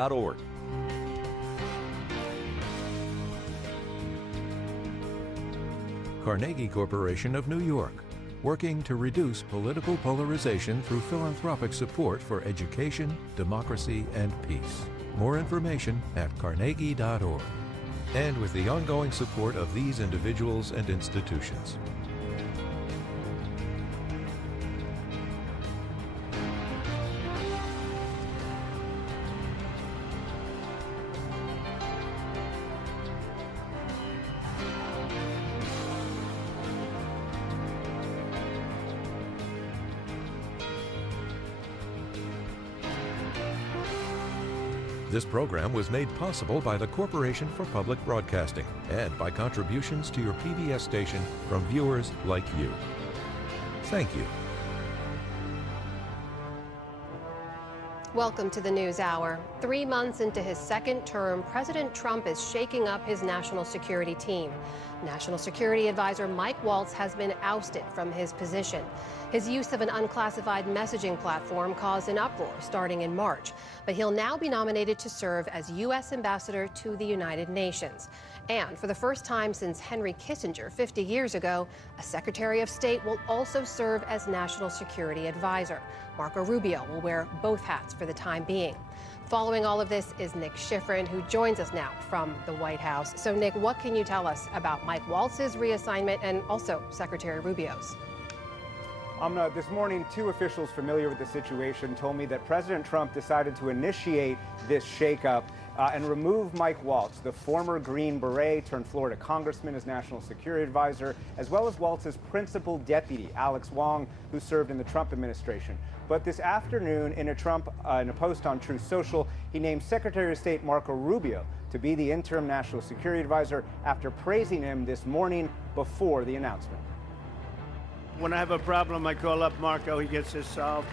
Carnegie.org. Carnegie Corporation of New York, working to reduce political polarization through philanthropic support for education, democracy, and peace. More information at Carnegie.org. And with the ongoing support of these individuals and institutions. This program was made possible by the Corporation for Public Broadcasting and by contributions to your PBS station from viewers like you. Thank you. Welcome to the News Hour. 3 months into his second term, President Trump is shaking up his national security team. National Security Advisor Mike Waltz has been ousted from his position. His use of an unclassified messaging platform caused an uproar starting in March, but he'll now be nominated to serve as U.S. Ambassador to the United Nations. And for the first time since Henry Kissinger 50 years ago, a Secretary of State will also serve as National Security Advisor. Marco Rubio will wear both hats for the time being. Following all of this is Nick Schifrin, who joins us now from the White House. So, Nick, what can you tell us about Mike Waltz's reassignment and also Secretary Rubio's? This morning, 2 officials familiar with the situation told me that President Trump decided to initiate this shakeup and remove Mike Waltz, the former Green Beret turned Florida congressman as National Security Advisor, as well as Waltz's principal deputy, Alex Wong, who served in the Trump administration. But this afternoon, in a post on Truth Social, he named Secretary of State Marco Rubio to be the interim National Security Advisor after praising him this morning before the announcement. When I have a problem, I call up Marco, he gets it solved.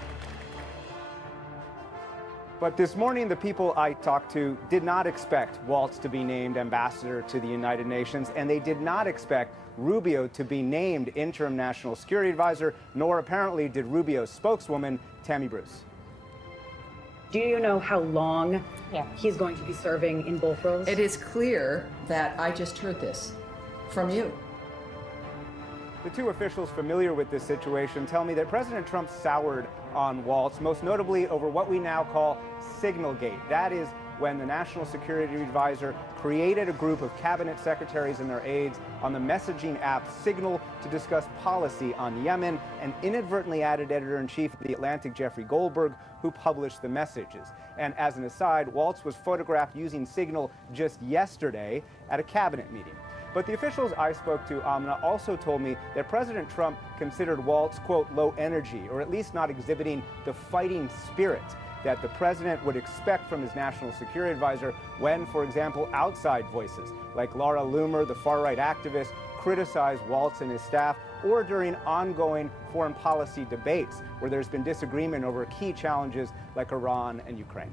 But this morning, the people I talked to did not expect Waltz to be named ambassador to the United Nations, and they did not expect Rubio to be named interim National Security Advisor, nor apparently did Rubio's spokeswoman, Tammy Bruce. Do you know how long he's going to be serving in both roles? It is clear that I just heard this from you. The 2 officials familiar with this situation tell me that President Trump soured on Waltz, most notably over what we now call Signalgate. That is when the National Security Advisor created a group of cabinet secretaries and their aides on the messaging app Signal to discuss policy on Yemen, and inadvertently added editor-in-chief of The Atlantic, Jeffrey Goldberg, who published the messages. And as an aside, Waltz was photographed using Signal just yesterday at a cabinet meeting. But the officials I spoke to, Amna, also told me that President Trump considered Waltz, quote, low energy, or at least not exhibiting the fighting spirit that the president would expect from his national security advisor when, for example, outside voices like Laura Loomer, the far-right activist, criticize Waltz and his staff, or during ongoing foreign policy debates where there's been disagreement over key challenges like Iran and Ukraine.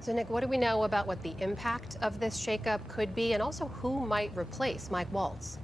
So, Nick, what do we know about what the impact of this shakeup could be, and also who might replace Mike Waltz?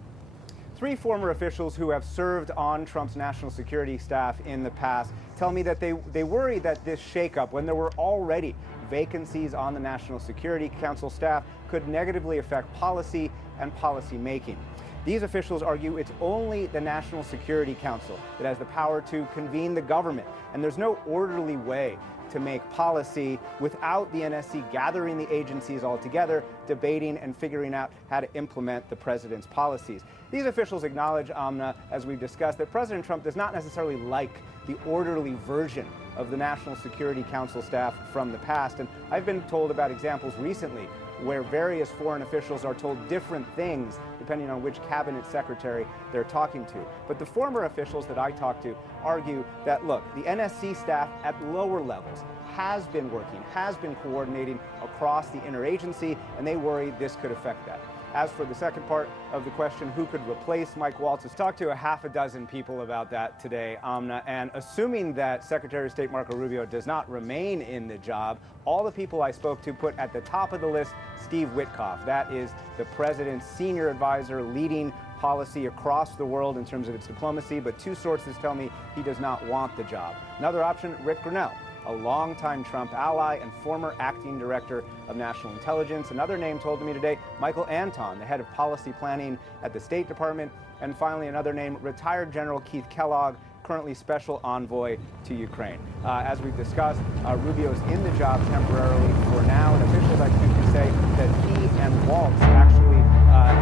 3 former officials who have served on Trump's national security staff in the past tell me that they worry that this shakeup, when there were already vacancies on the National Security Council staff, could negatively affect policy and policy making. These officials argue it's only the National Security Council that has the power to convene the government, and there's no orderly way to make policy without the NSC gathering the agencies all together, debating and figuring out how to implement the president's policies. These officials acknowledge, Amna, as we've discussed, that President Trump does not necessarily like the orderly version of the National Security Council staff from the past. And I've been told about examples recently where various foreign officials are told different things depending on which cabinet secretary they're talking to. But the former officials that I talked to argue that, look, the NSC staff at lower levels has been working, has been coordinating across the interagency, and they worry this could affect that. As for the second part of the question, who could replace Mike Waltz, has talked to a half a dozen people about that today, Amna, and assuming that Secretary of State Marco Rubio does not remain in the job, all the people I spoke to put at the top of the list Steve Witkoff. That is the president's senior advisor leading policy across the world in terms of its diplomacy, but 2 sources tell me he does not want the job. Another option, Rick Grinnell. a longtime Trump ally and former acting director of national intelligence. Another name told to me today, Michael Anton, the head of policy planning at the State Department. And finally, another name, retired General Keith Kellogg, currently special envoy to Ukraine. As we've discussed, Rubio's in the job temporarily for now, and officials I think can say that he and Waltz actually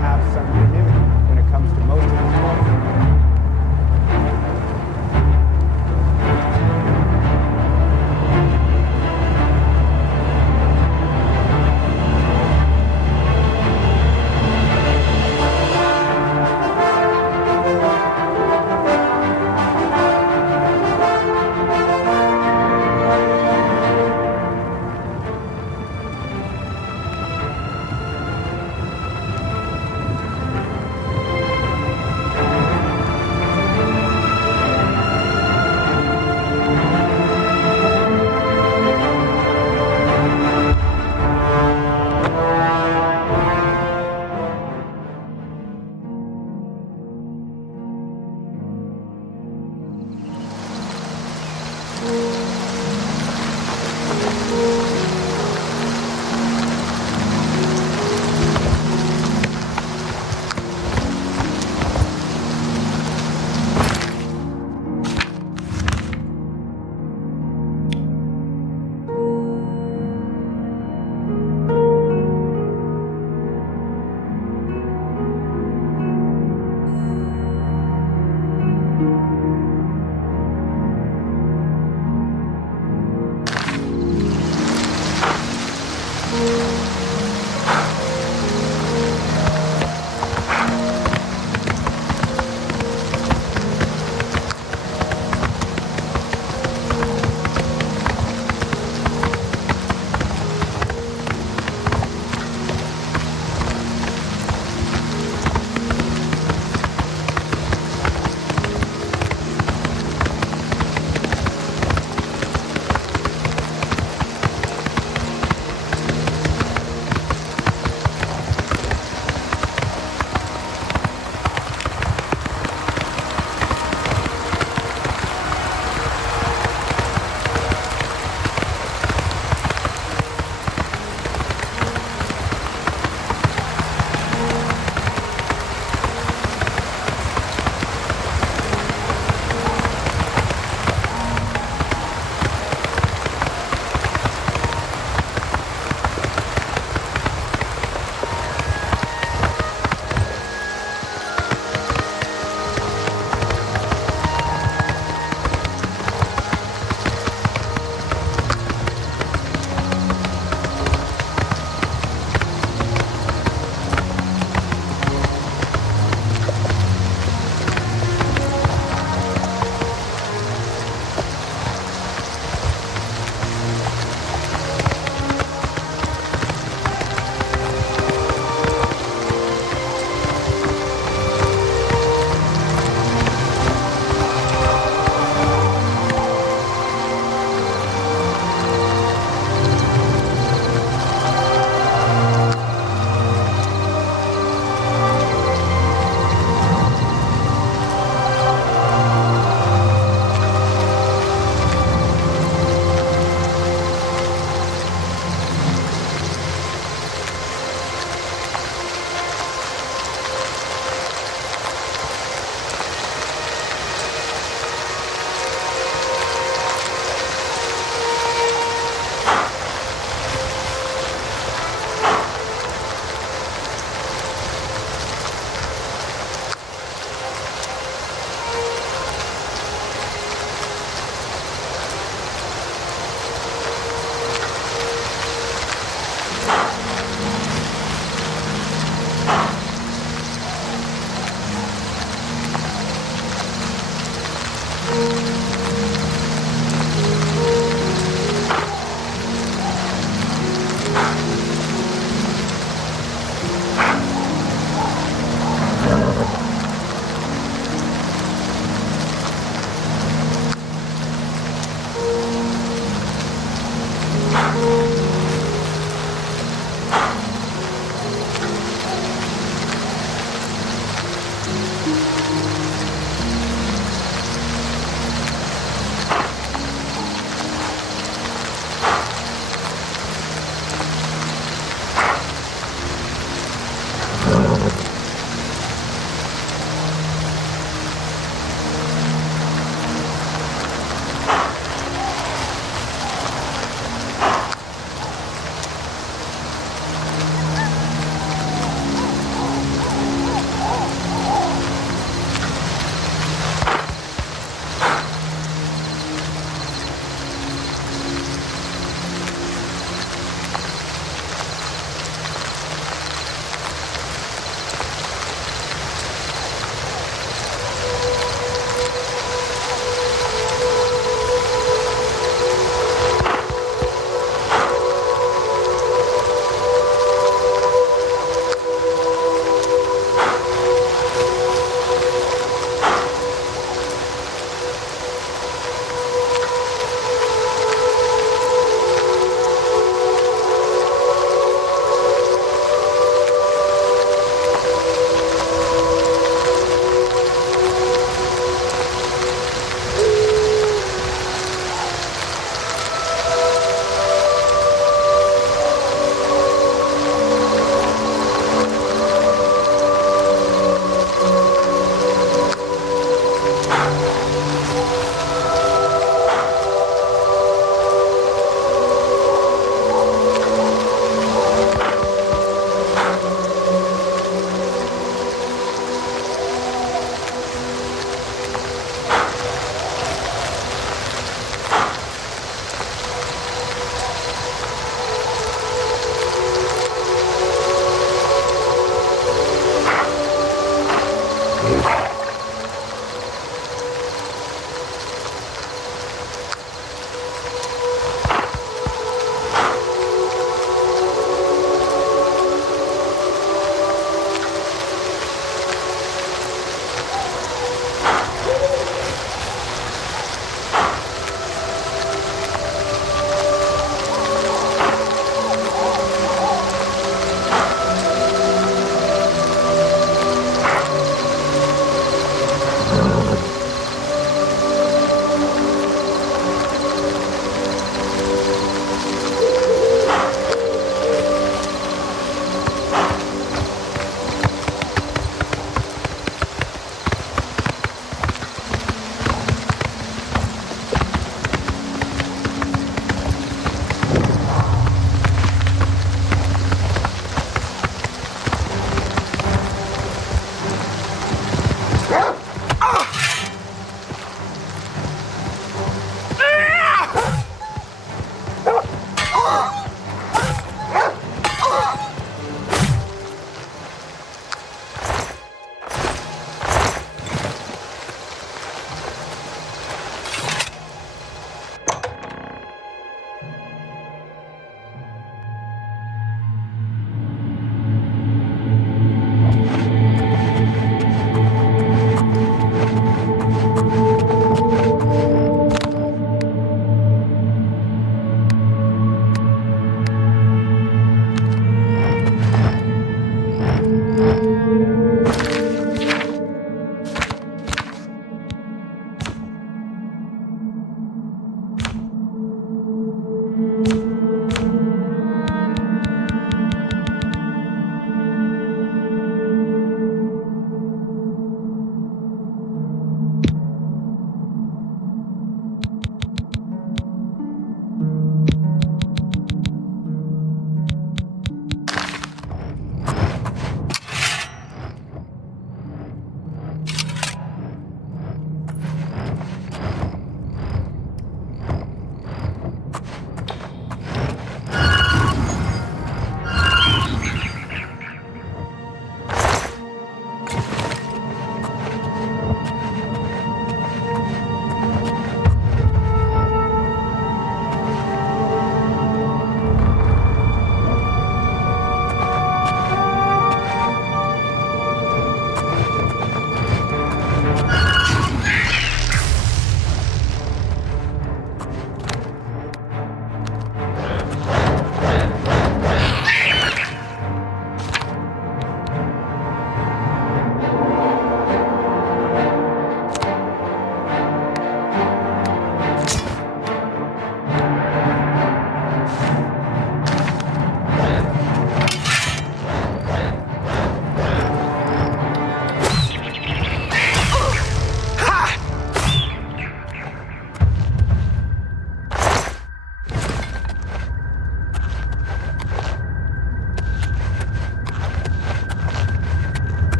have some unanimity when it comes to most of his policy.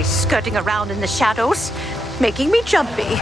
always skirting around in the shadows, making me jumpy.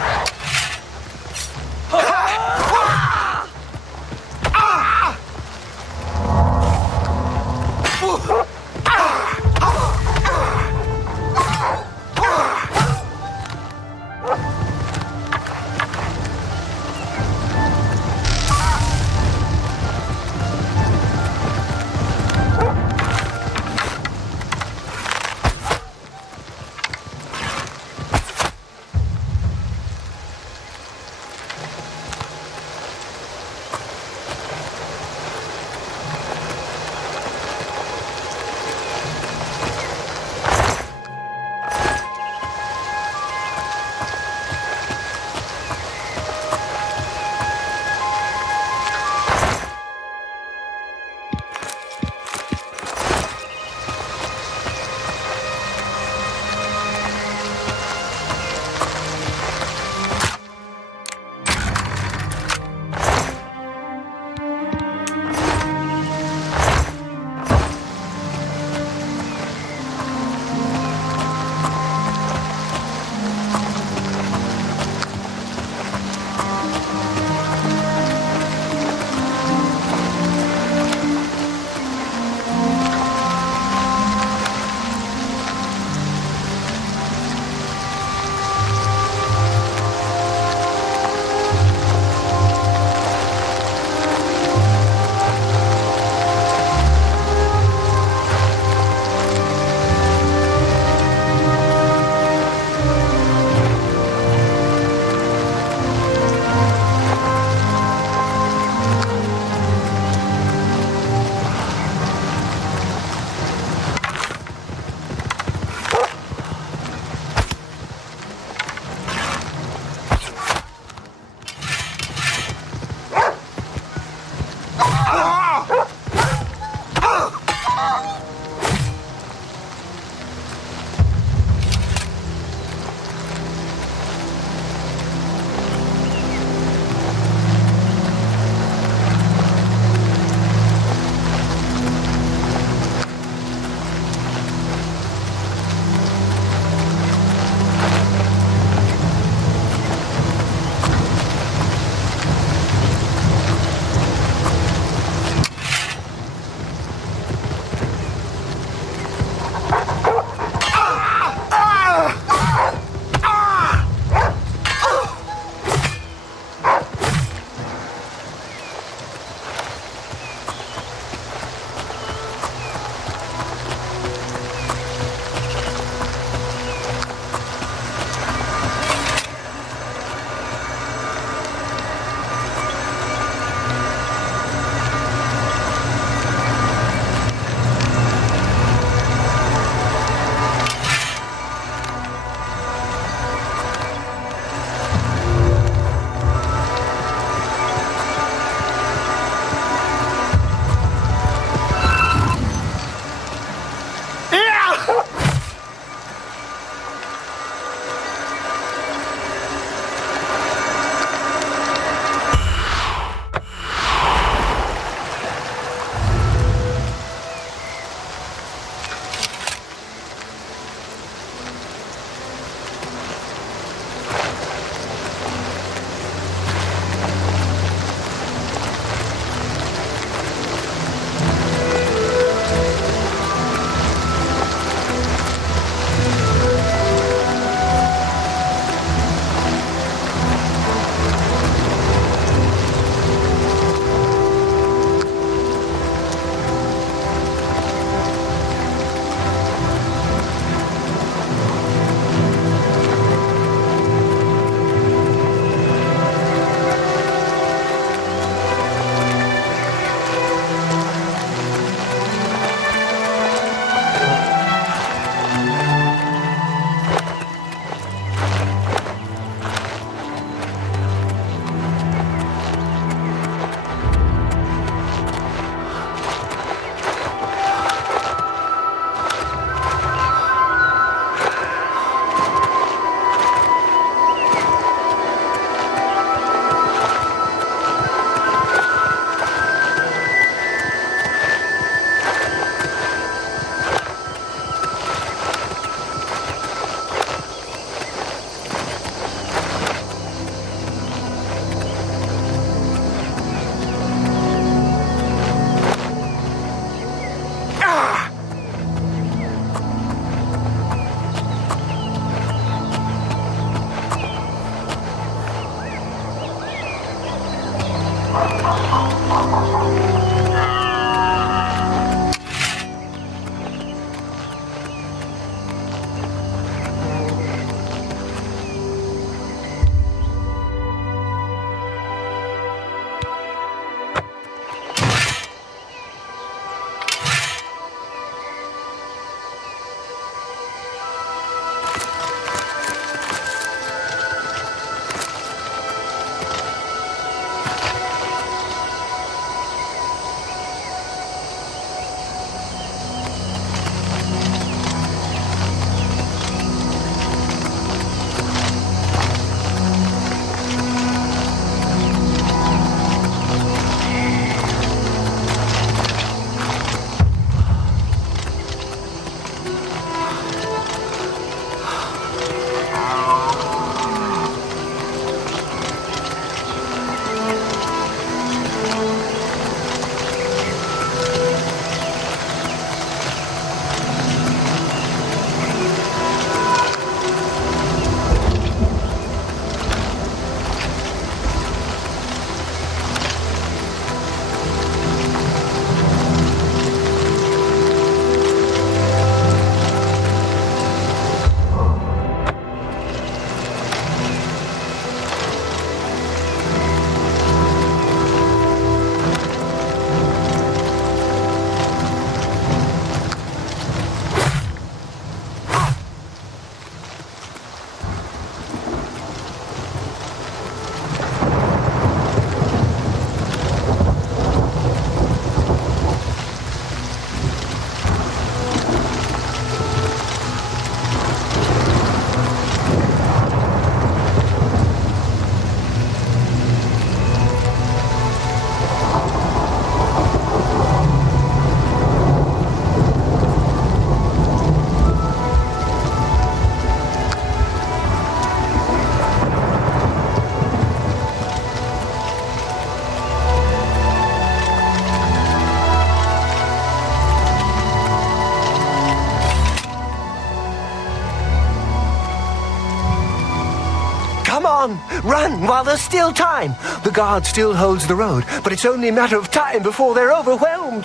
Come on, run while there's still time. The guard still holds the road, but it's only a matter of time before they're overwhelmed.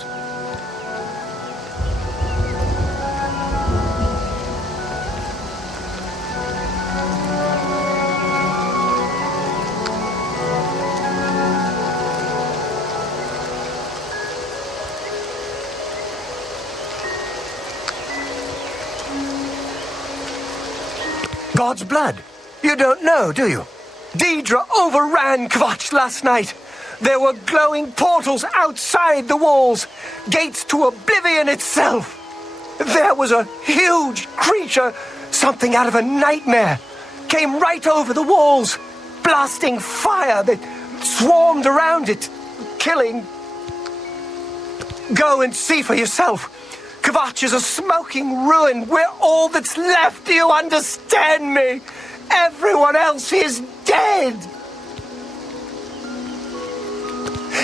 God's blood. You don't know, do you? Deidre overran Kvatch last night. There were glowing portals outside the walls, gates to Oblivion itself. There was a huge creature, something out of a nightmare, came right over the walls, blasting fire that swarmed around it, killing. Go and see for yourself. Kvatch is a smoking ruin. We're all that's left. Do you understand me? Everyone else is dead.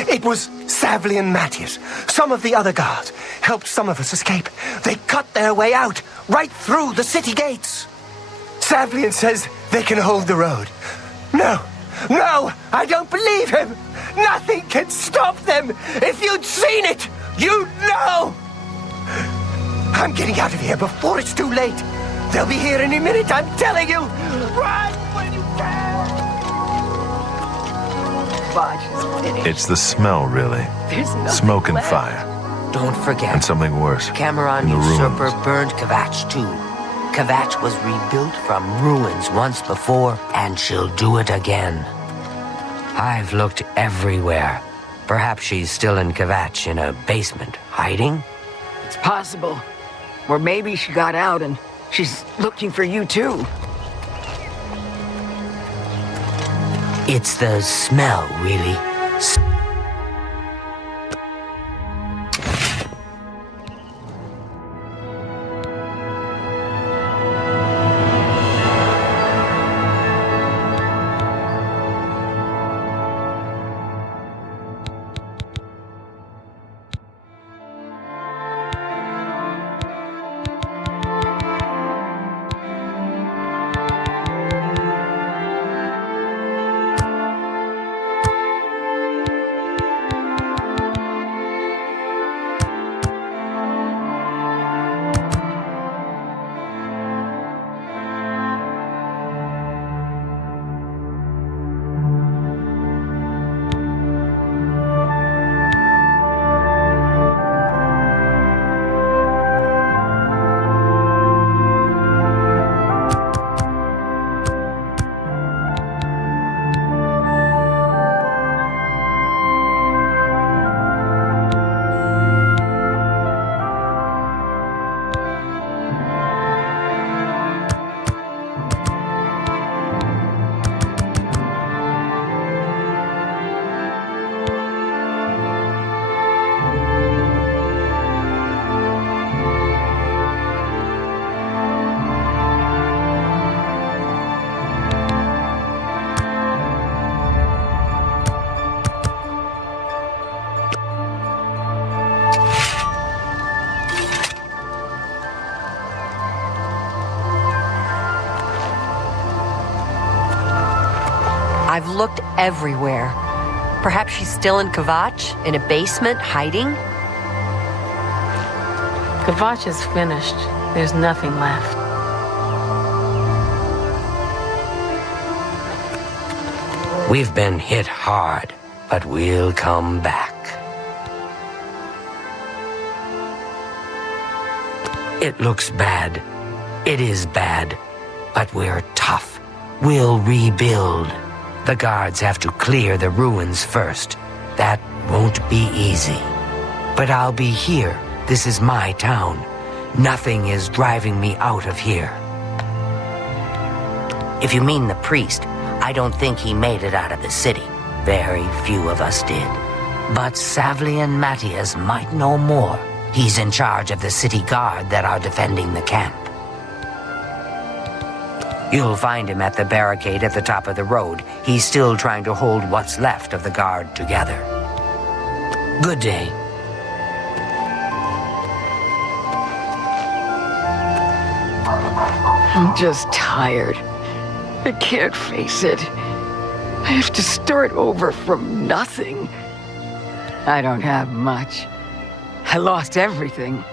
It was Savli and Matthias. Some of the other guards helped some of us escape. They cut their way out, right through the city gates. Savlian says they can hold the road. No, I don't believe him. Nothing can stop them. If you'd seen it, you'd know. I'm getting out of here before it's too late. They'll be here any minute, I'm telling you. Run when you can. Kvatch is finished. It's the smell, really. There's nothing Smoke and left. fire. Don't forget. And something worse. Cameron in the Usurper ruins. burned Kvatch too. Kvatch was rebuilt from ruins once before, and she'll do it again. I've looked everywhere. Perhaps she's still in Kvatch in a basement, hiding? It's possible. Or maybe she got out and she's looking for you too. It's the smell, really. I've looked everywhere. Perhaps she's still in Kvatch, in a basement, hiding? Kvatch is finished. There's nothing left. We've been hit hard, but we'll come back. It looks bad. It is bad. But we're tough. We'll rebuild. The guards have to clear the ruins first. That won't be easy. But I'll be here. This is my town. Nothing is driving me out of here. If you mean the priest, I don't think he made it out of the city. Very few of us did. But Savli and Matthias might know more. He's in charge of the city guard that are defending the camp. You'll find him at the barricade at the top of the road. He's still trying to hold what's left of the guard together. Good day. I'm just tired. I can't face it. I have to start over from nothing. I don't have much. I lost everything.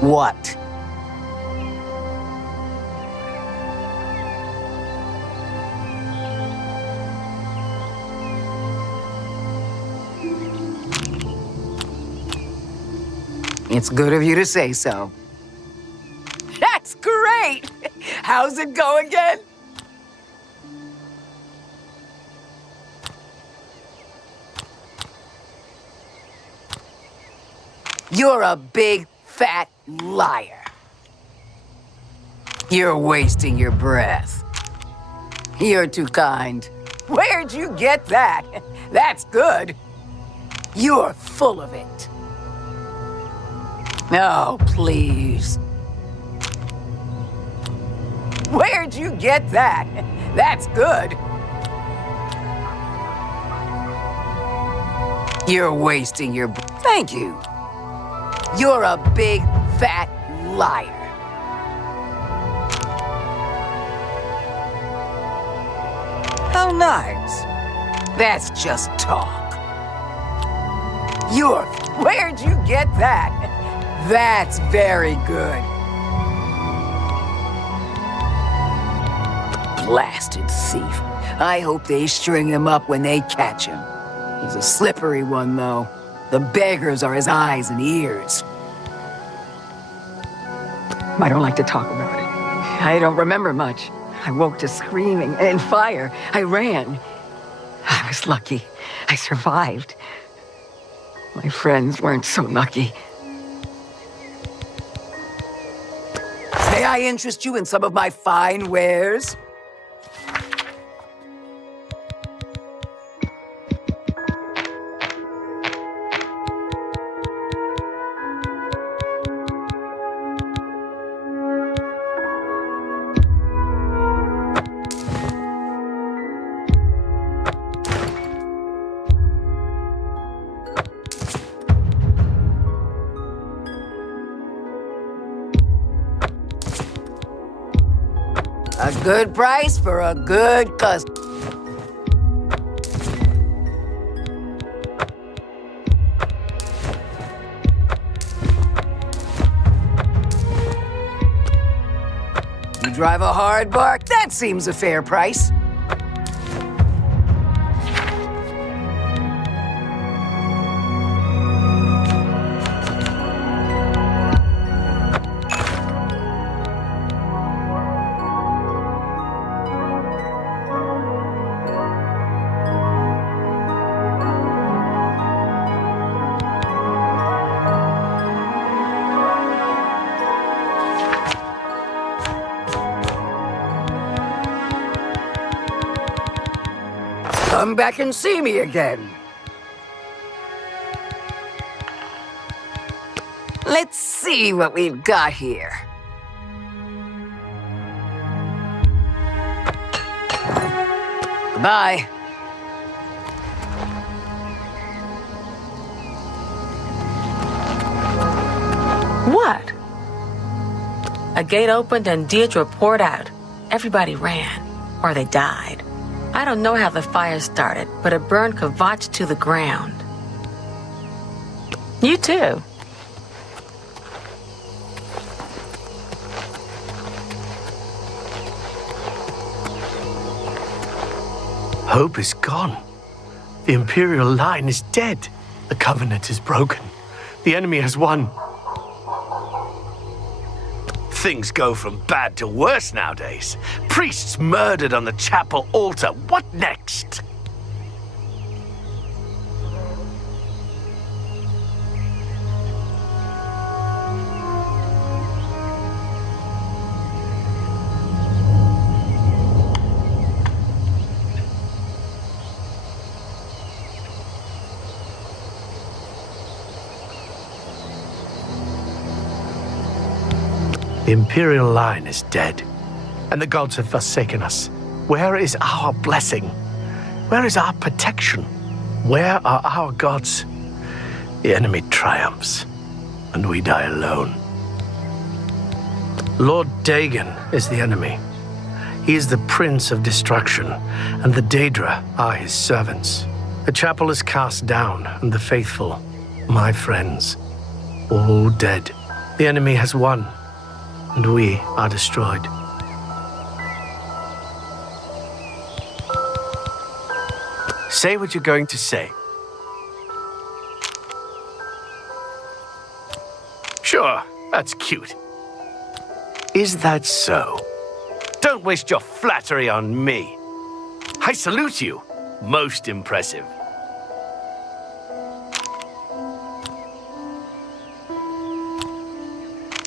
What? It's good of you to say so. That's great! How's it go again? You're a big, fat liar. You're wasting your breath. You're too kind. Where'd you get that? That's good. You're full of it. Oh, please. Where'd you get that? That's good. You're wasting your... Thank you. You're a big, fat liar. How nice. That's just talk. You're... Where'd you get that? That's very good. Blasted thief. I hope they string him up when they catch him. He's a slippery one, though. The beggars are his eyes and ears. I don't like to talk about it. I don't remember much. I woke to screaming and fire. I ran. I was lucky. I survived. My friends weren't so lucky. May I interest you in some of my fine wares? A good price for a good customer. You drive a hard bark? That seems a fair price. Come back and see me again. Let's see what we've got here. Goodbye. What? A gate opened and Deirdre poured out. Everybody ran, or they died. I don't know how the fire started, but it burned Kvatch to the ground. You too. Hope is gone. The Imperial line is dead. The Covenant is broken. The enemy has won. Things go from bad to worse nowadays. Priests murdered on the chapel altar. What next? The Imperial line is dead, and the gods have forsaken us. Where is our blessing? Where is our protection? Where are our gods? The enemy triumphs, and we die alone. Lord Dagon is the enemy. He is the Prince of Destruction, and the Daedra are his servants. The chapel is cast down, and the faithful, my friends, all dead. The enemy has won, and we are destroyed. Say what you're going to say. Sure, that's cute. Is that so? Don't waste your flattery on me. I salute you. Most impressive.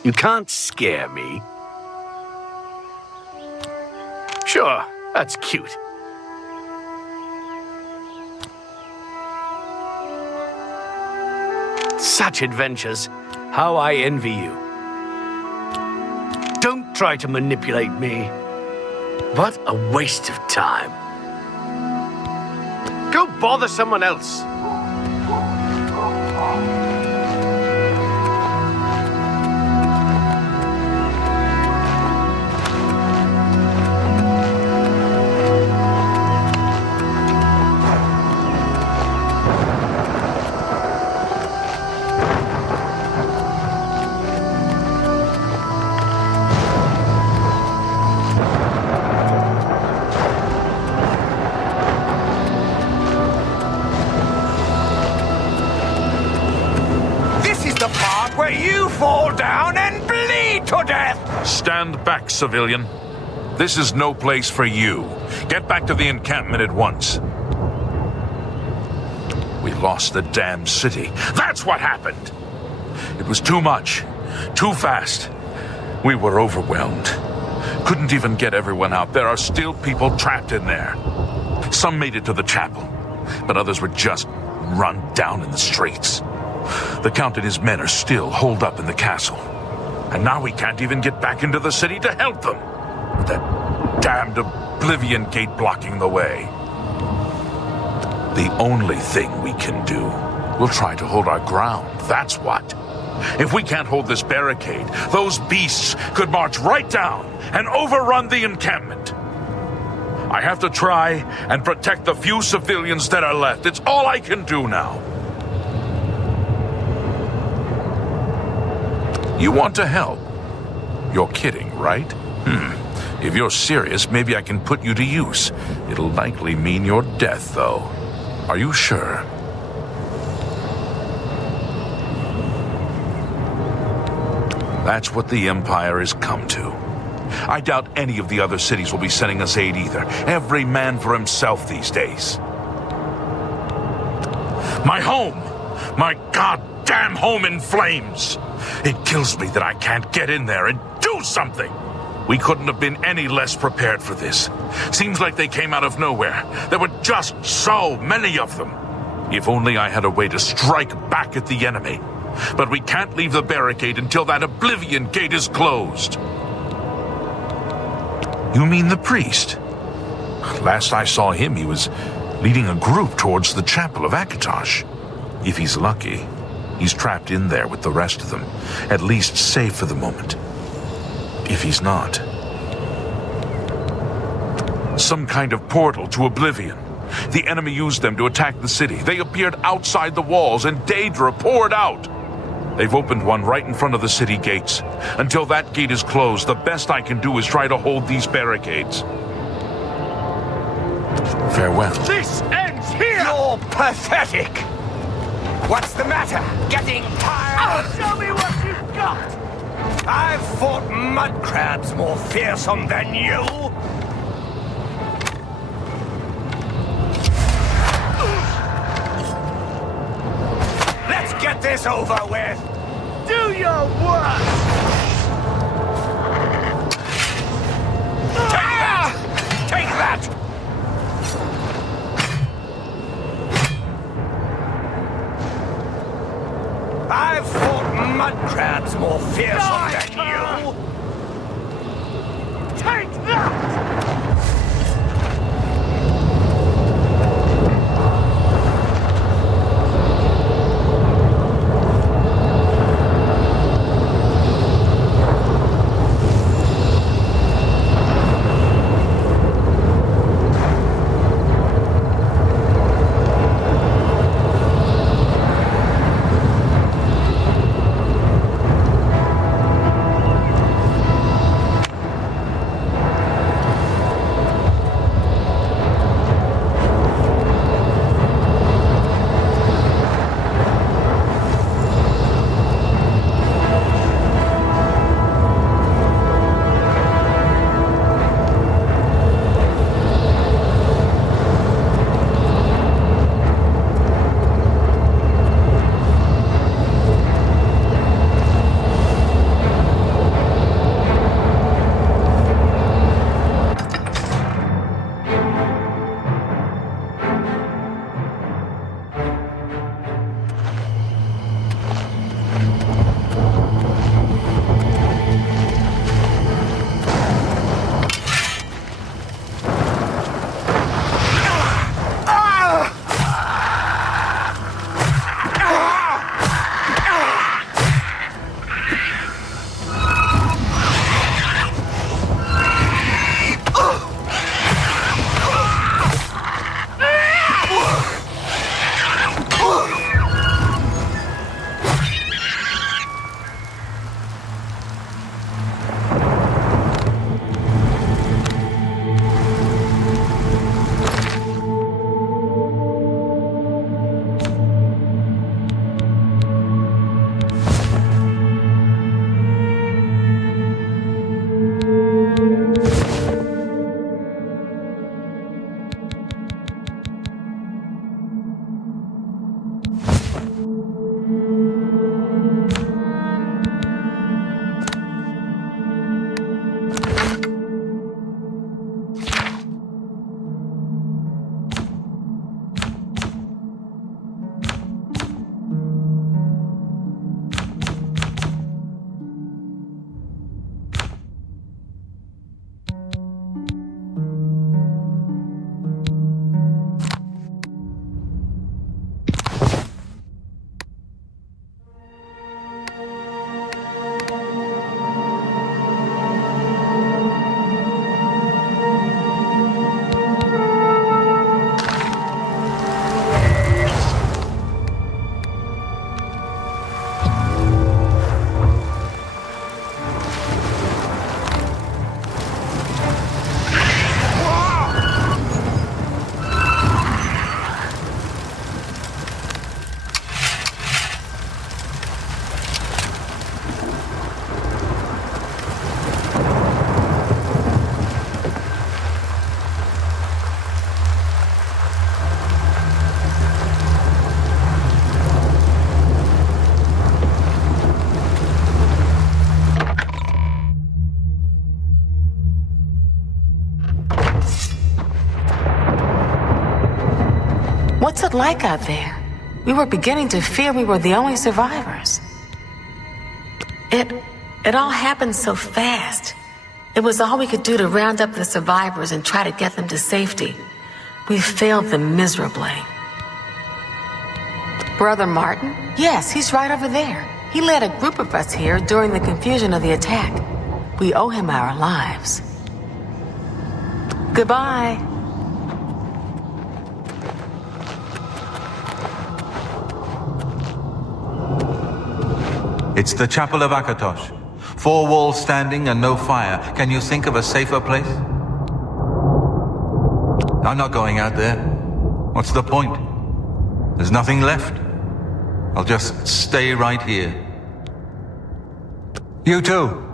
You can't scare me. Sure, that's cute. Such adventures. How I envy you. Don't try to manipulate me. What a waste of time. Go bother someone else. Fall down and bleed to death! Stand back, civilian. This is no place for you. Get back to the encampment at once. We lost the damn city. That's what happened! It was too much. Too fast. We were overwhelmed. Couldn't even get everyone out. There are still people trapped in there. Some made it to the chapel, but others were just run down in the streets. The Count and his men are still holed up in the castle. And now we can't even get back into the city to help them, with that damned Oblivion gate blocking the way. The only thing we can do, we'll try to hold our ground, that's what. If we can't hold this barricade, those beasts could march right down and overrun the encampment. I have to try and protect the few civilians that are left. It's all I can do now. You want to help? You're kidding, right? If you're serious, maybe I can put you to use. It'll likely mean your death, though. Are you sure? That's what the Empire has come to. I doubt any of the other cities will be sending us aid either. Every man for himself these days. My home! My goddamn home in flames! It kills me that I can't get in there and do something! We couldn't have been any less prepared for this. Seems like they came out of nowhere. There were just so many of them. If only I had a way to strike back at the enemy. But we can't leave the barricade until that Oblivion gate is closed. You mean the priest? Last I saw him, he was leading a group towards the chapel of Kvatch. If he's lucky, he's trapped in there with the rest of them, at least safe for the moment. If he's not, some kind of portal to Oblivion. The enemy used them to attack the city. They appeared outside the walls and Daedra poured out. They've opened one right in front of the city gates. Until that gate is closed, the best I can do is try to hold these barricades. Farewell. This ends here! You're pathetic! What's the matter? Getting tired? Show me what you've got! I've fought mud crabs more fearsome than you! Let's get this over with! Do your worst! Take that! Take that! I've fought mud crabs more fearsome than you! Take that! it like out there? We were beginning to fear we were the only survivors. It all happened so fast. It was all we could do to round up the survivors and try to get them to safety. We failed them miserably. Brother Martin? Yes, he's right over there. He led a group of us here during the confusion of the attack. We owe him our lives. Goodbye. It's the Chapel of Kvatch. 4 walls standing and no fire. Can you think of a safer place? I'm not going out there. What's the point? There's nothing left. I'll just stay right here. You too.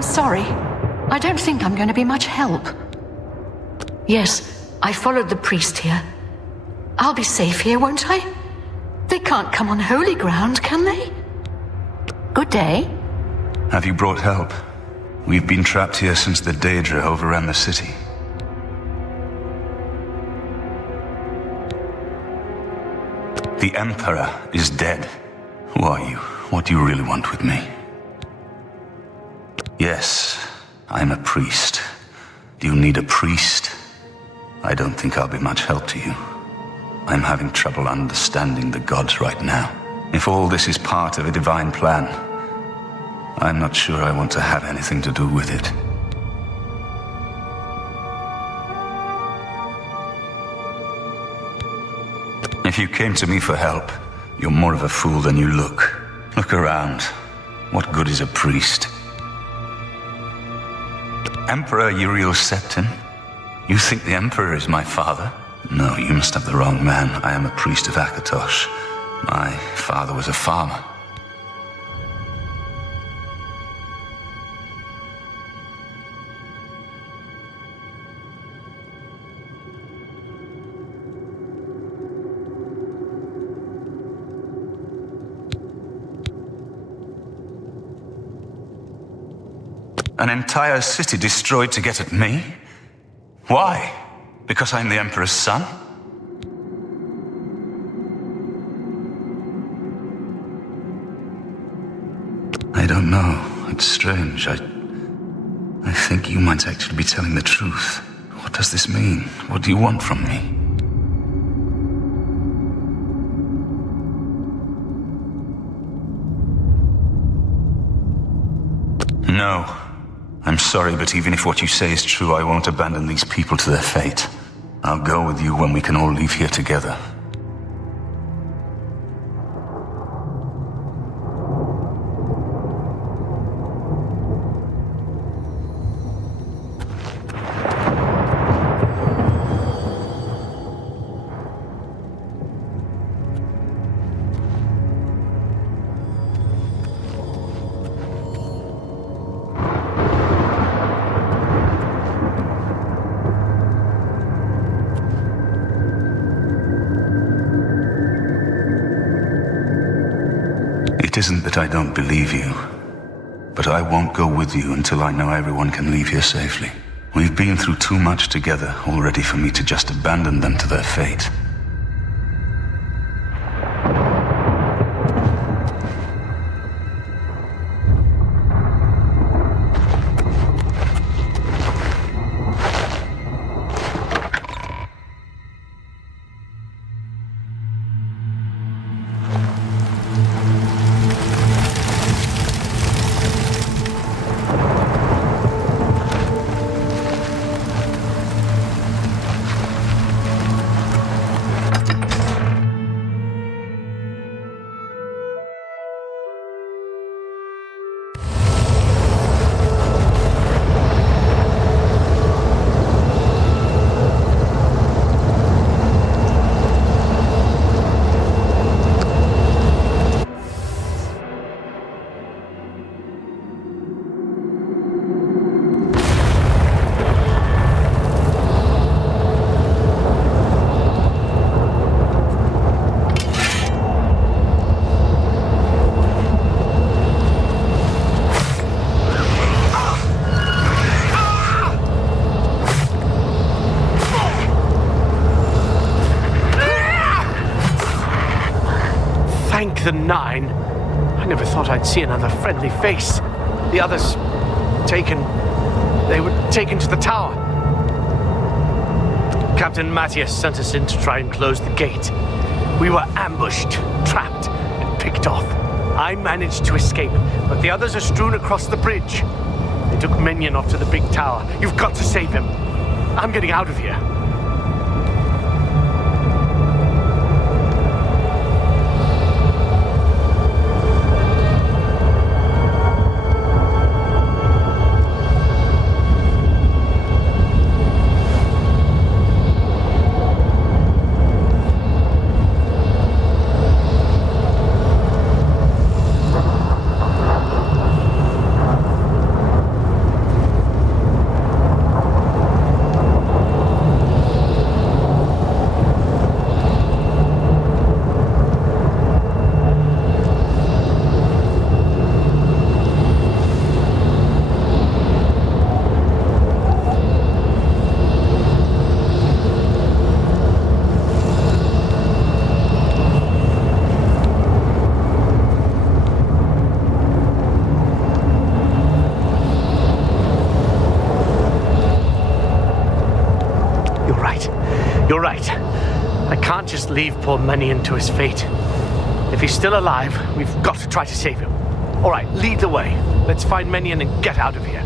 Sorry. I don't think I'm going to be much help. Yes, I followed the priest here. I'll be safe here, won't I? They can't come on holy ground, can they? Good day. Have you brought help? We've been trapped here since the Daedra overran the city. The Emperor is dead. Who are you? What do you really want with me? Yes, I'm a priest. Do you need a priest? I don't think I'll be much help to you. I'm having trouble understanding the gods right now. If all this is part of a divine plan, I'm not sure I want to have anything to do with it. If you came to me for help, you're more of a fool than you look. Look around. What good is a priest? Emperor Uriel Septim? You think the Emperor is my father? No, you must have the wrong man. I am a priest of Kvatch. My father was a farmer. An entire city destroyed to get at me? Why? Because I'm the Emperor's son? I don't know. It's strange. I think you might actually be telling the truth. What does this mean? What do you want from me? No. I'm sorry, but even if what you say is true, I won't abandon these people to their fate. I'll go with you when we can all leave here together. It isn't that I don't believe you, but I won't go with you until I know everyone can leave here safely. We've been through too much together already for me to just abandon them to their fate. than 9. I never thought I'd see another friendly face. The others... taken... They were taken to the tower. Captain Matthias sent us in to try and close the gate. We were ambushed, trapped, and picked off. I managed to escape, but the others are strewn across the bridge. They took Minion off to the big tower. You've got to save him. I'm getting out of here. You're right. I can't just leave poor Minion to his fate. If he's still alive, we've got to try to save him. All right, lead the way. Let's find Minion and get out of here.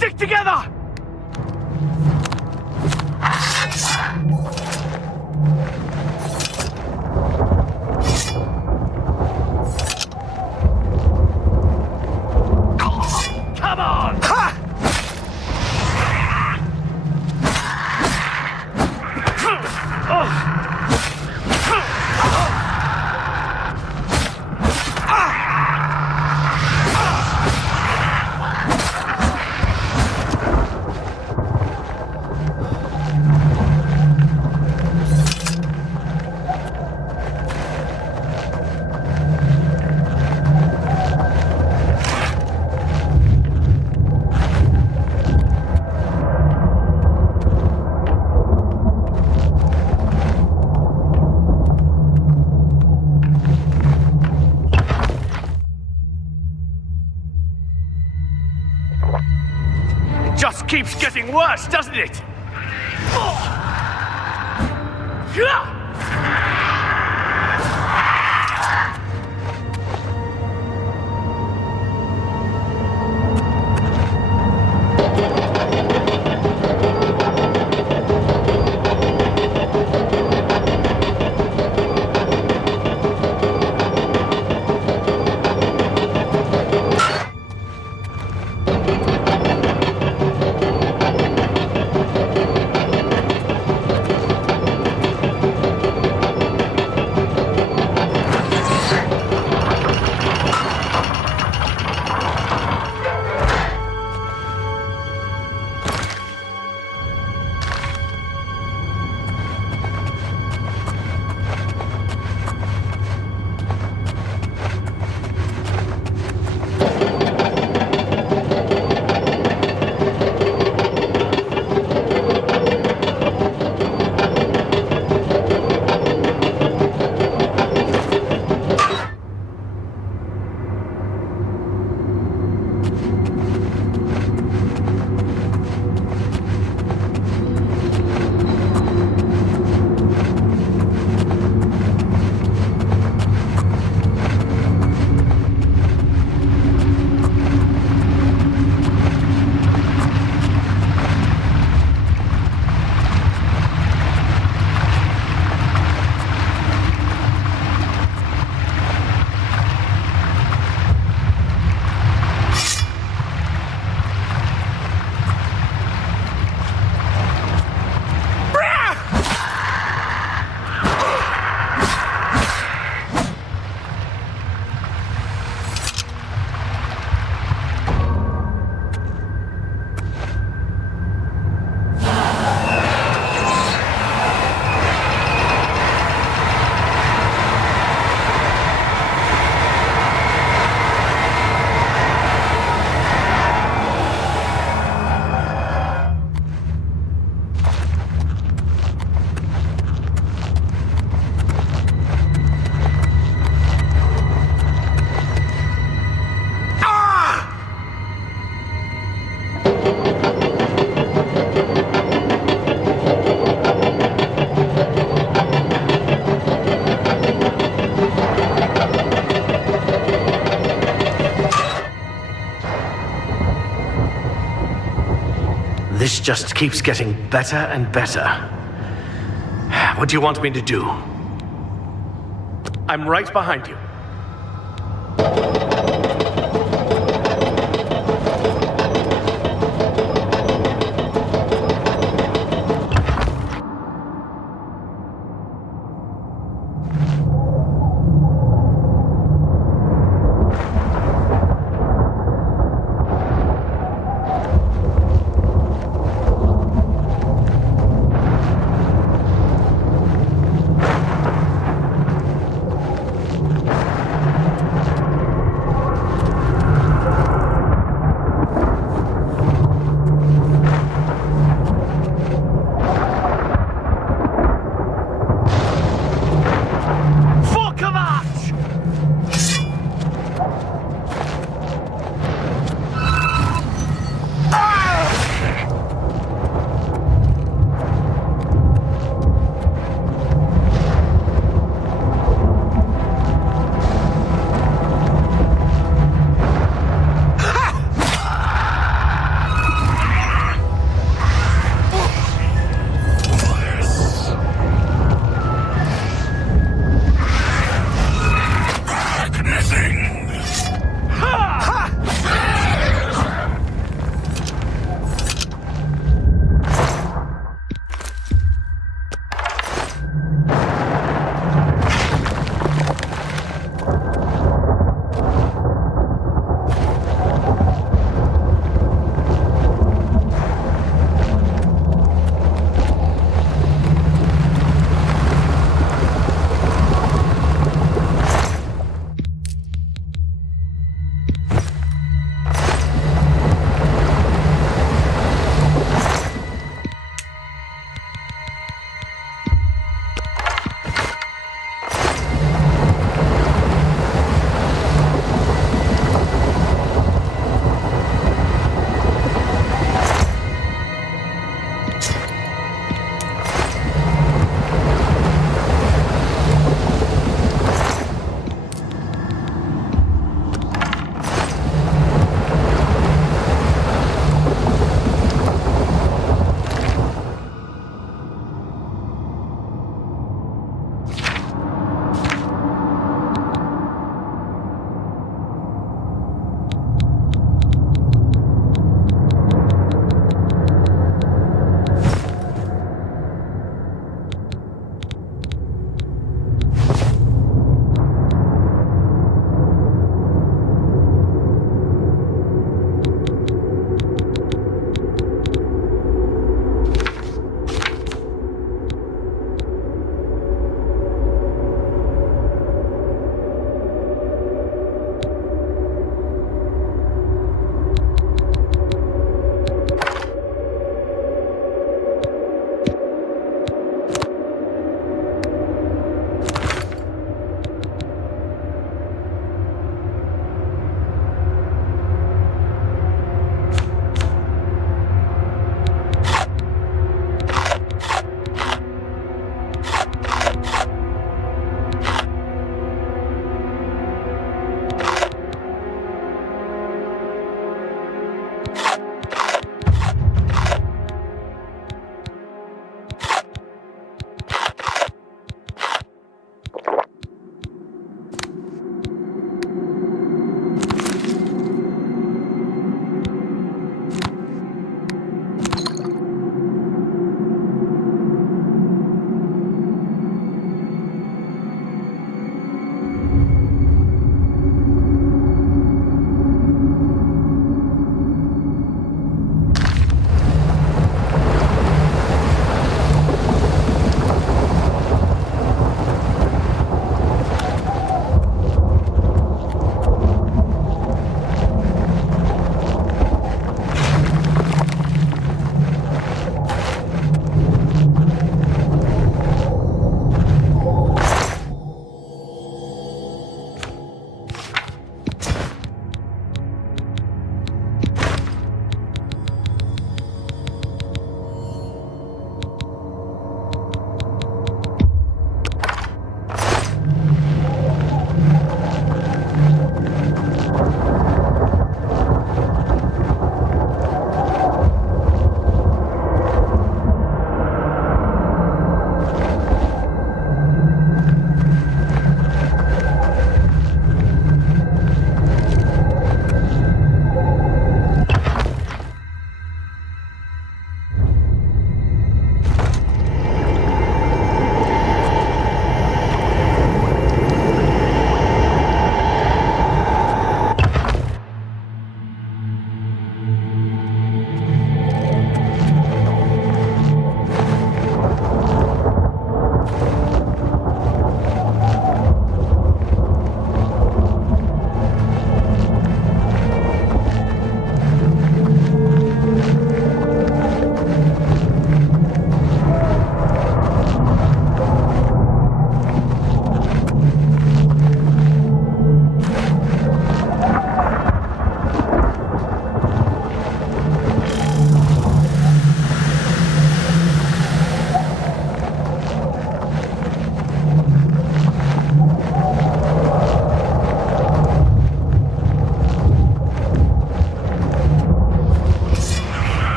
Stick together! Come on! Ha! Just keeps getting worse, doesn't it? This just keeps getting better and better. What do you want me to do? I'm right behind you.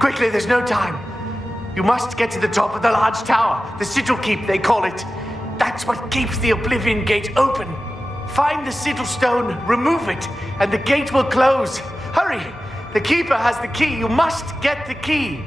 Quickly, there's no time. You must get to the top of the large tower. The sigil keep, they call it. That's what keeps the Oblivion gate open. Find the sigil stone, remove it, and the gate will close. Hurry! The keeper has the key. You must get the key.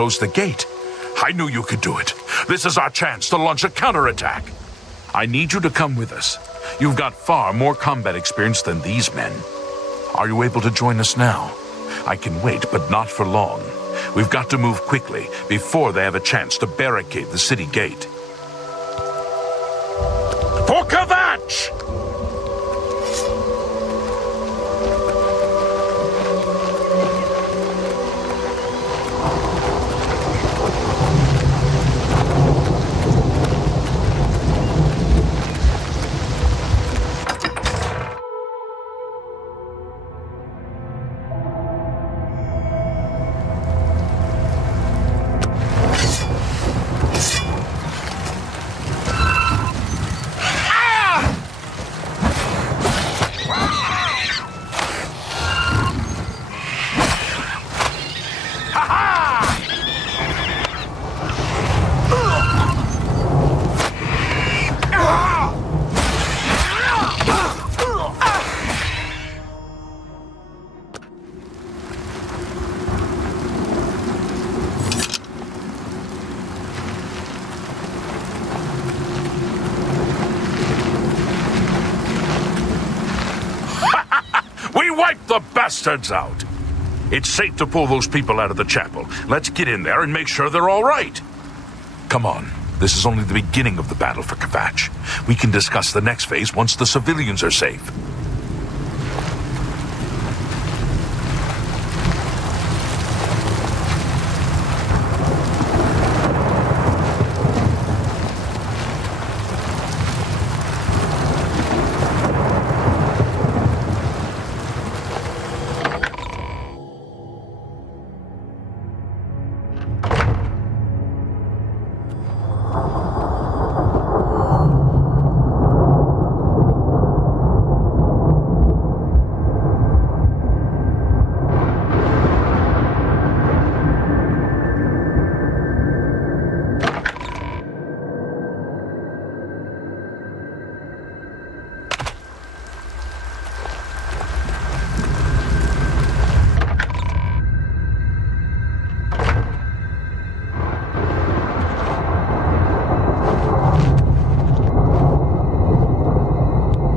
close the gate. I knew you could do it. This is our chance to launch a counterattack. I need you to come with us. You've got far more combat experience than these men. Are you able to join us now? I can wait, but not for long. We've got to move quickly before they have a chance to barricade the city gate. For Kvatch! The bastards out. It's safe to pull those people out of the chapel. Let's get in there and make sure they're all right. Come on. This is only the beginning of the battle for Kvatch. We can discuss the next phase once the civilians are safe.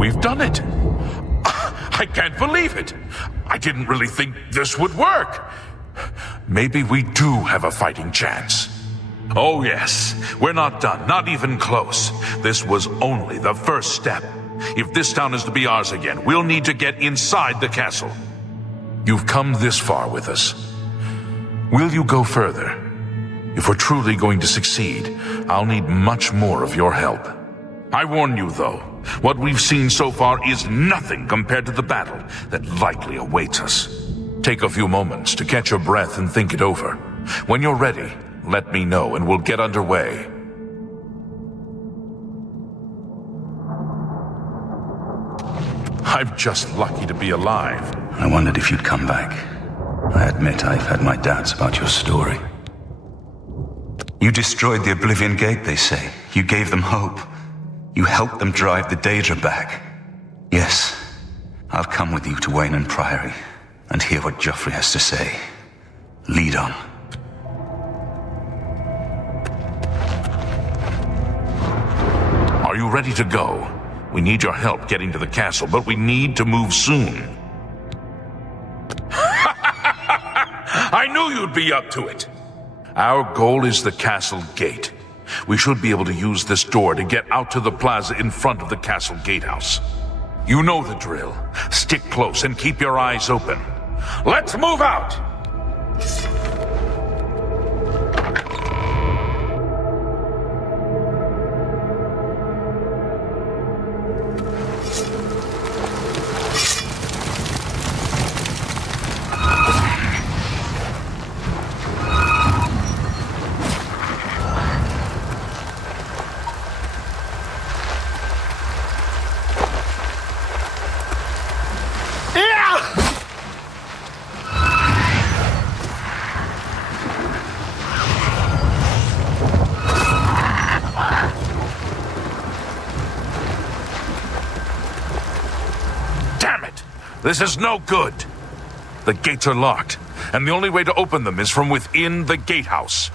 We've done it! I can't believe it! I didn't really think this would work! Maybe we do have a fighting chance. Oh yes, we're not done, not even close. This was only the first step. If this town is to be ours again, we'll need to get inside the castle. You've come this far with us. Will you go further? If we're truly going to succeed, I'll need much more of your help. I warn you, though, what we've seen so far is nothing compared to the battle that likely awaits us. Take a few moments to catch your breath and think it over. When you're ready, let me know and we'll get underway. I'm just lucky to be alive. I wondered if you'd come back. I admit I've had my doubts about your story. You destroyed the Oblivion Gate, they say. You gave them hope. You helped them drive the Daedra back. Yes, I'll come with you to Weynon Priory and hear what Joffrey has to say. Lead on. Are you ready to go? We need your help getting to the castle, but we need to move soon. I knew you'd be up to it. Our goal is the castle gate. We should be able to use this door to get out to the plaza in front of the castle gatehouse. You know the drill. Stick close and keep your eyes open. Let's move out! This is no good. The gates are locked. and the only way to open them is from within the gatehouse.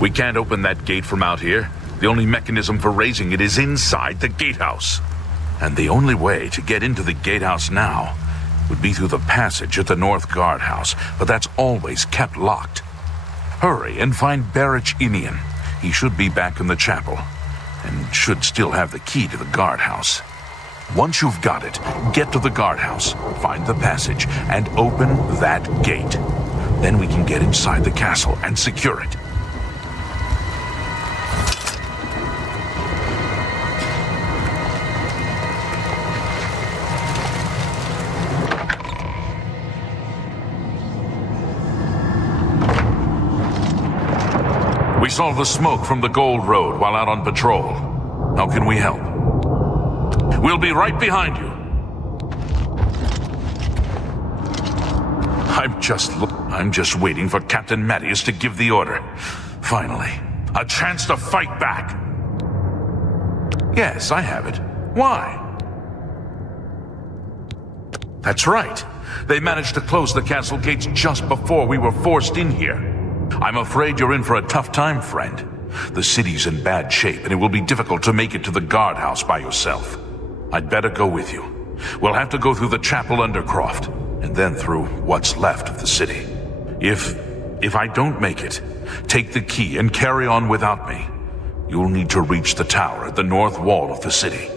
We can't open that gate from out here. The only mechanism for raising it is inside the gatehouse. And the only way to get into the gatehouse now would be through the passage at the North Guardhouse, but that's always kept locked. Hurry and find Barich Inian. He should be back in the chapel, and should still have the key to the guardhouse. Once you've got it, get to the guardhouse, find the passage, and open that gate. Then we can get inside the castle and secure it. We saw the smoke from the Gold Road while out on patrol. How can we help? We'll be right behind you. I'm just waiting for Captain Mattias to give the order. Finally, a chance to fight back. Yes, I have it. Why? That's right. They managed to close the castle gates just before we were forced in here. I'm afraid you're in for a tough time, friend. The city's in bad shape, and it will be difficult to make it to the guardhouse by yourself. I'd better go with you. We'll have to go through the chapel undercroft, and then through what's left of the city. If I don't make it, take the key and carry on without me. You'll need to reach the tower at the north wall of the city.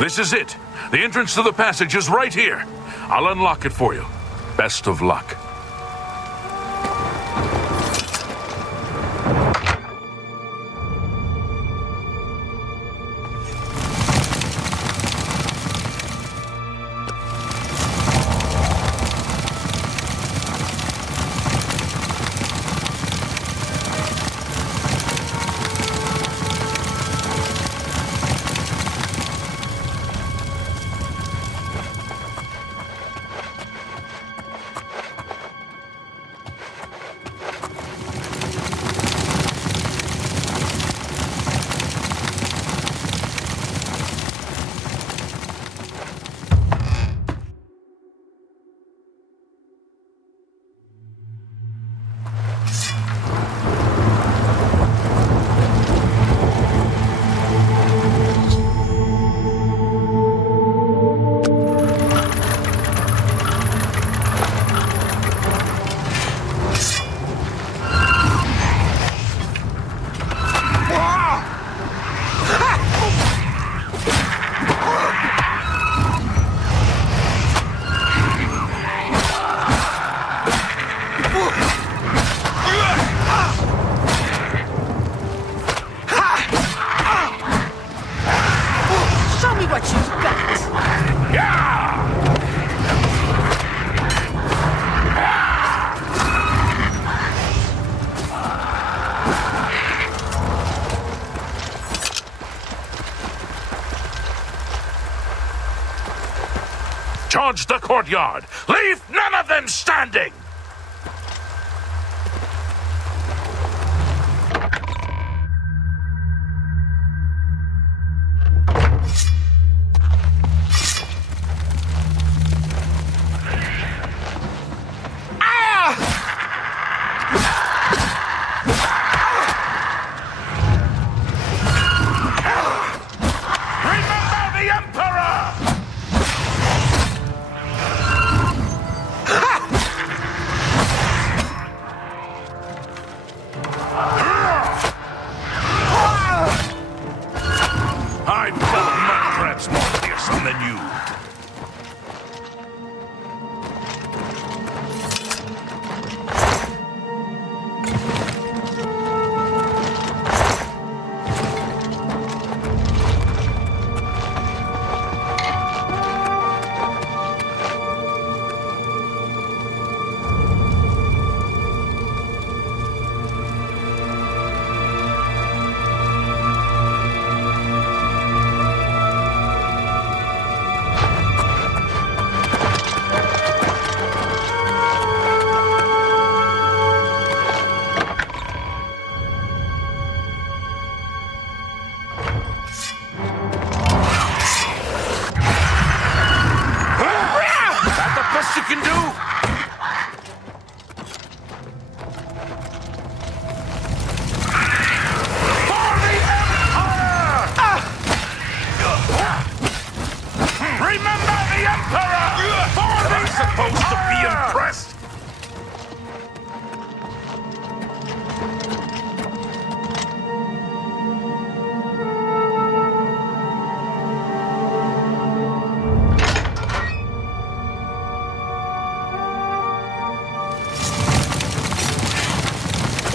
This is it. The entrance to the passage is right here. I'll unlock it for you. Best of luck. what you've got. Charge the courtyard! Leave none of them standing!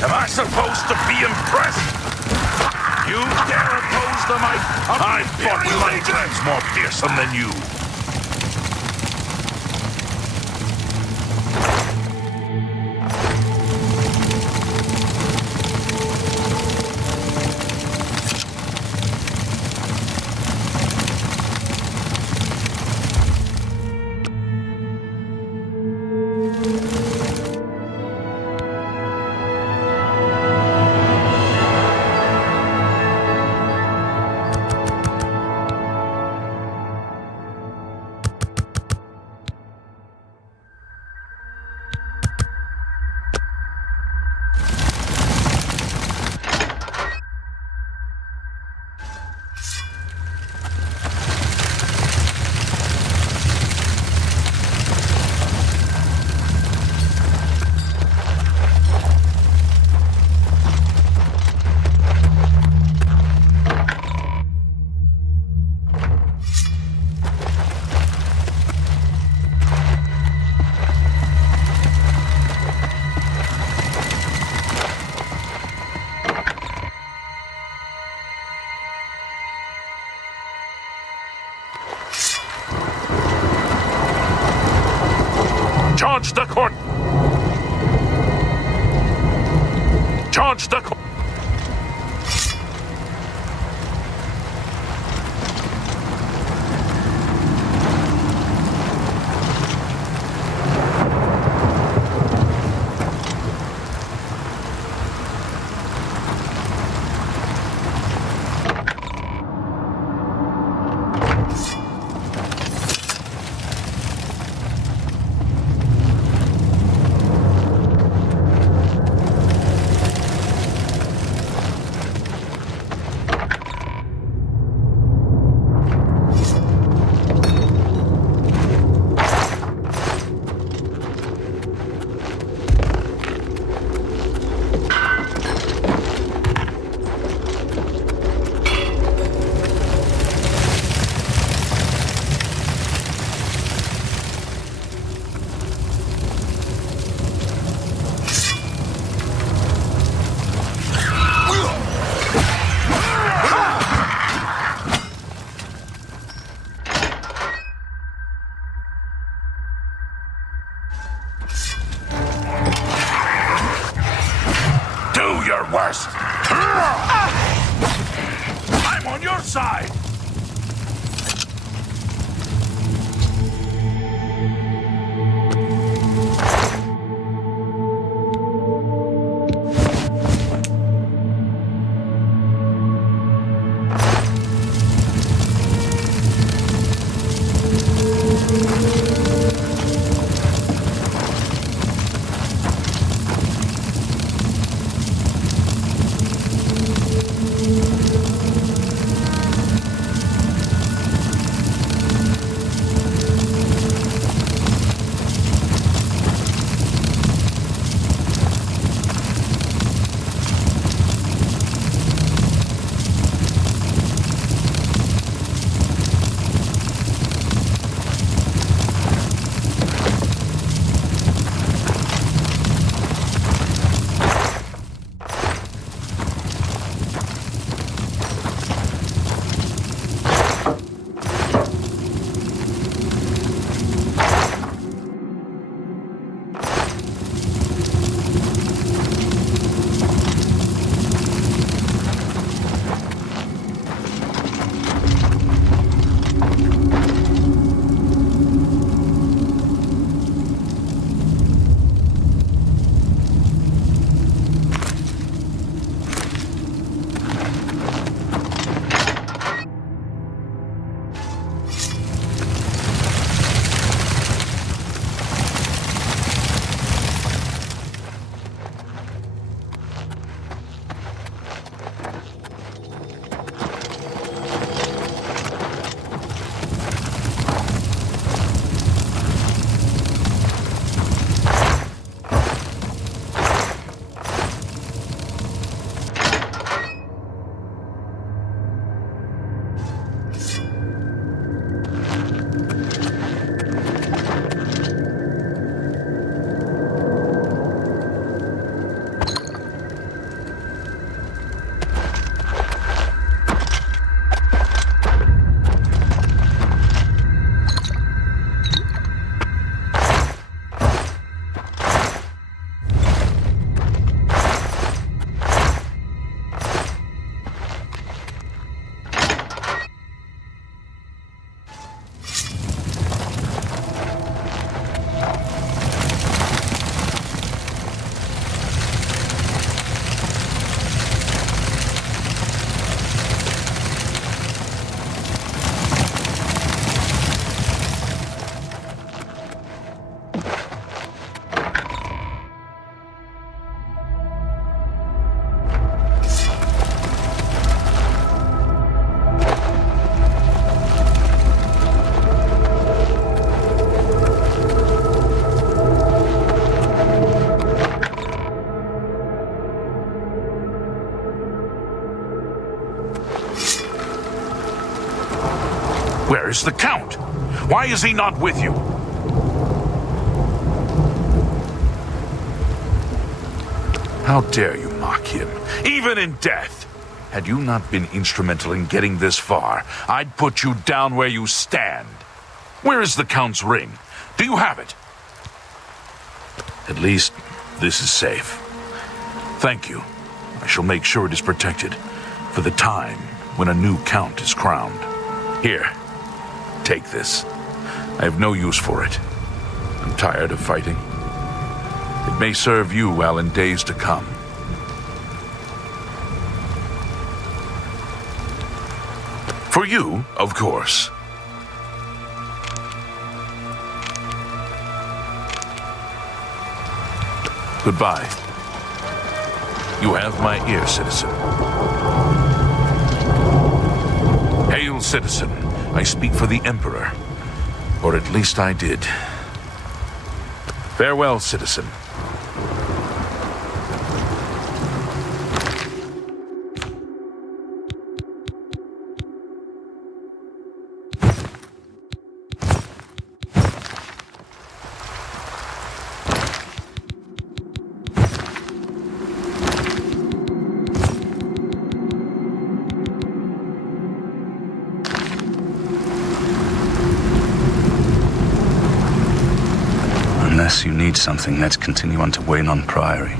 Am I supposed to be impressed? You dare oppose the might? I fought with my friends more fearsome than you. Charge the court! Charge the court! die! Where is the Count? Why is he not with you? How dare you mock him, even in death? Had you not been instrumental in getting this far, I'd put you down where you stand. Where is the Count's ring? Do you have it? At least, this is safe. Thank you. I shall make sure it is protected for the time when a new Count is crowned. Here, take this. I have no use for it. I'm tired of fighting. It may serve you well in days to come. For you, of course. Goodbye. You have my ear, citizen. Hail, citizen. I speak for the Emperor. Or at least I did. Farewell, citizen. Unless you need something, let's continue on to Weynon Priory.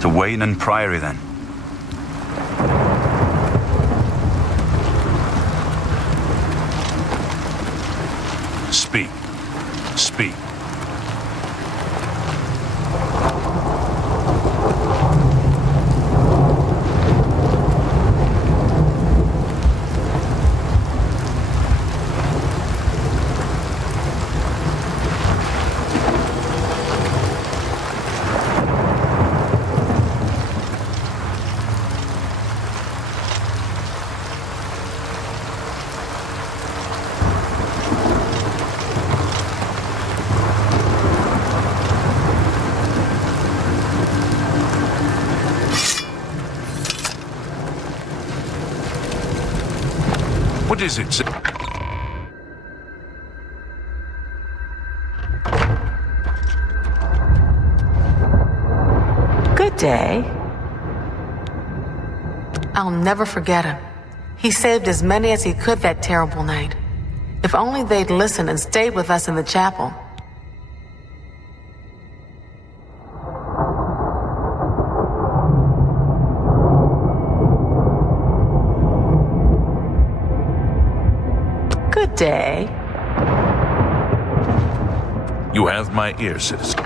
To Weynon Priory, then. be. What is it? Good day. I'll never forget him. He saved as many as he could that terrible night. If only they'd listened and stayed with us in the chapel. Good day. You have my ear, citizen.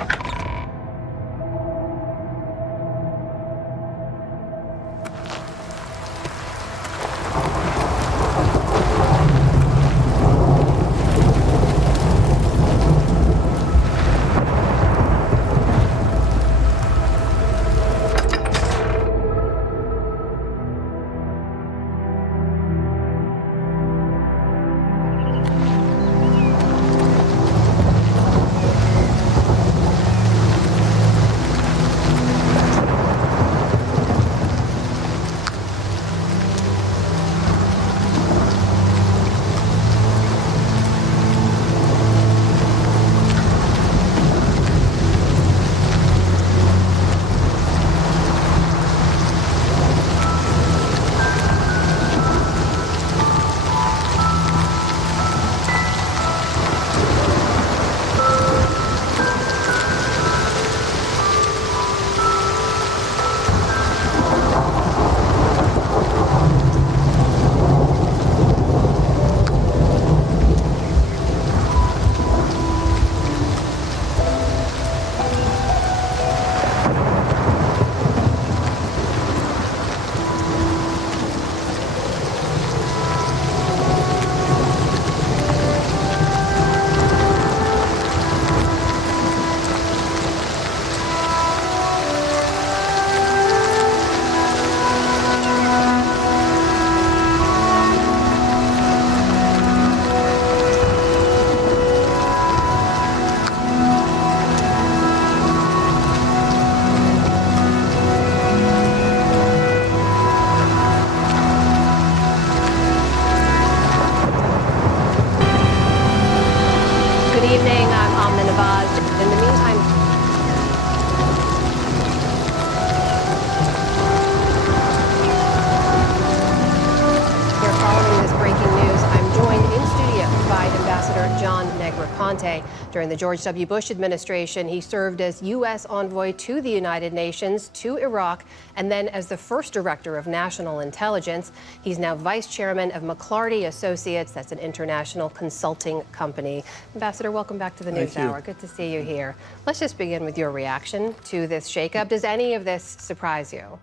During the George W. Bush administration, he served as U.S. envoy to the United Nations, to Iraq, and then as the first director of national intelligence. He's now vice chairman of McClarty Associates. That's an international consulting company. Ambassador, welcome back to the News Hour. Good to see you here. Let's just begin with your reaction to this shakeup. Does any of this surprise you?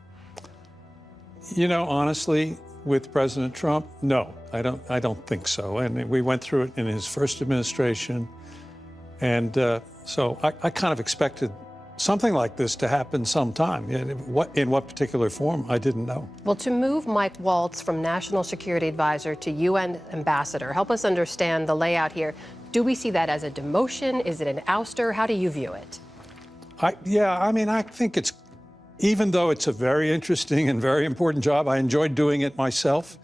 You know, honestly, with President Trump, no, I don't think so. And we went through it in his first administration. And so I kind of expected something like this to happen sometime. In what particular form, I didn't know. Well, to move Mike Waltz from National Security Advisor to UN Ambassador, help us understand the layout here. Do we see that as a demotion? Is it an ouster? How do you view it? I think it's, even though it's a very interesting and very important job, I enjoyed doing it myself.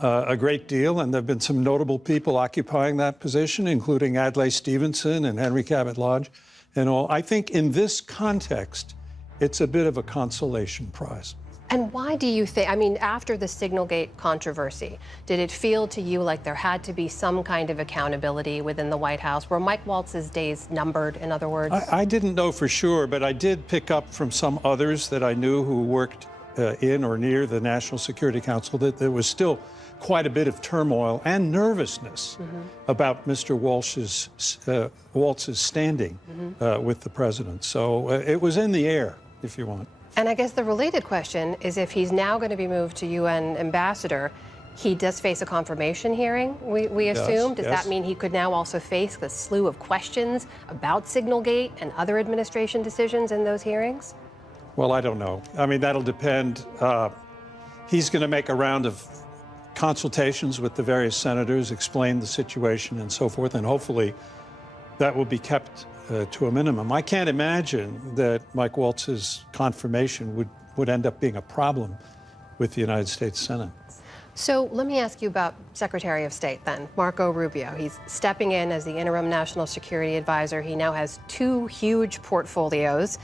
A great deal, and there have been some notable people occupying that position, including Adlai Stevenson and Henry Cabot Lodge and all. I think in this context, it's a bit of a consolation prize. And why do you think, after the Signalgate controversy, did it feel to you like there had to be some kind of accountability within the White House? Were Mike Waltz's days numbered, in other words? I didn't know for sure, but I did pick up from some others that I knew who worked in or near the National Security Council that there was still quite a bit of turmoil and nervousness about Mr. Waltz's standing with the president. So it was in the air, if you want. And I guess the related question is, if he's now going to be moved to UN ambassador, he does face a confirmation hearing, we assume. Does that mean he could now also face a slew of questions about Signalgate and other administration decisions in those hearings? Well, I don't know. I mean, that'll depend. He's going to make a round of consultations with the various senators, explain the situation and so forth, and hopefully that will be kept to a minimum. I can't imagine that Mike Waltz's confirmation would end up being a problem with the United States Senate. So let me ask you about Secretary of State then, Marco Rubio. He's stepping in as the interim national security advisor. He now has 2 huge portfolios.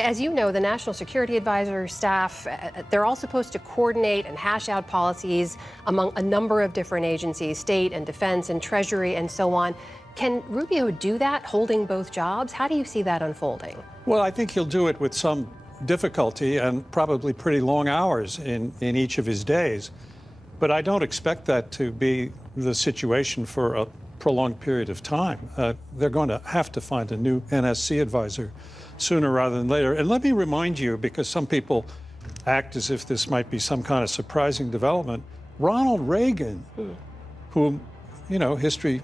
As you know, the National Security Advisor staff, they're all supposed to coordinate and hash out policies among a number of different agencies, state and defense and treasury and so on. Can Rubio do that, holding both jobs? How do you see that unfolding? Well, I think he'll do it with some difficulty and probably pretty long hours in each of his days. But I don't expect that to be the situation for a prolonged period of time. They're going to have to find a new NSC advisor sooner rather than later. And let me remind you, because some people act as if this might be some kind of surprising development, Ronald Reagan, whom, you know, history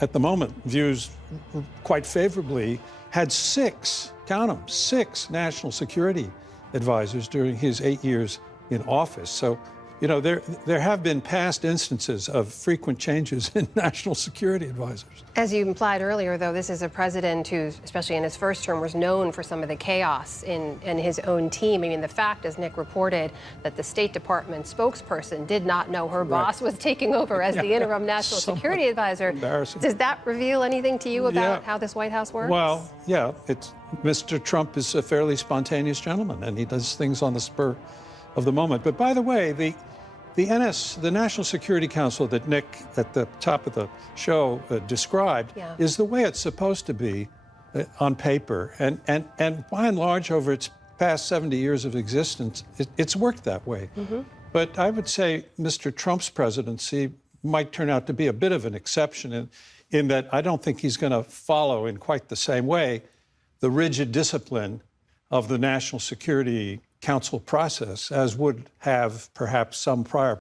at the moment views quite favorably, had 6, count them, 6 national security advisors during his 8 years in office. So, you know, there have been past instances of frequent changes in national security advisors. As you implied earlier, though, this is a president who, especially in his first term, was known for some of the chaos in his own team. I mean, the fact, as Nick reported, that the State Department spokesperson did not know her boss was taking over as the interim national security advisor. Does that reveal anything to you about how this White House works? Well, yeah, Mr. Trump is a fairly spontaneous gentleman, and he does things on the spur of the moment. But by the way, the National Security Council that Nick, at the top of the show, described is the way it's supposed to be on paper. And by and large, over its past 70 years of existence, it's worked that way. But I would say Mr. Trump's presidency might turn out to be a bit of an exception in that I don't think he's going to follow in quite the same way the rigid discipline of the National Security Council process as would have perhaps some prior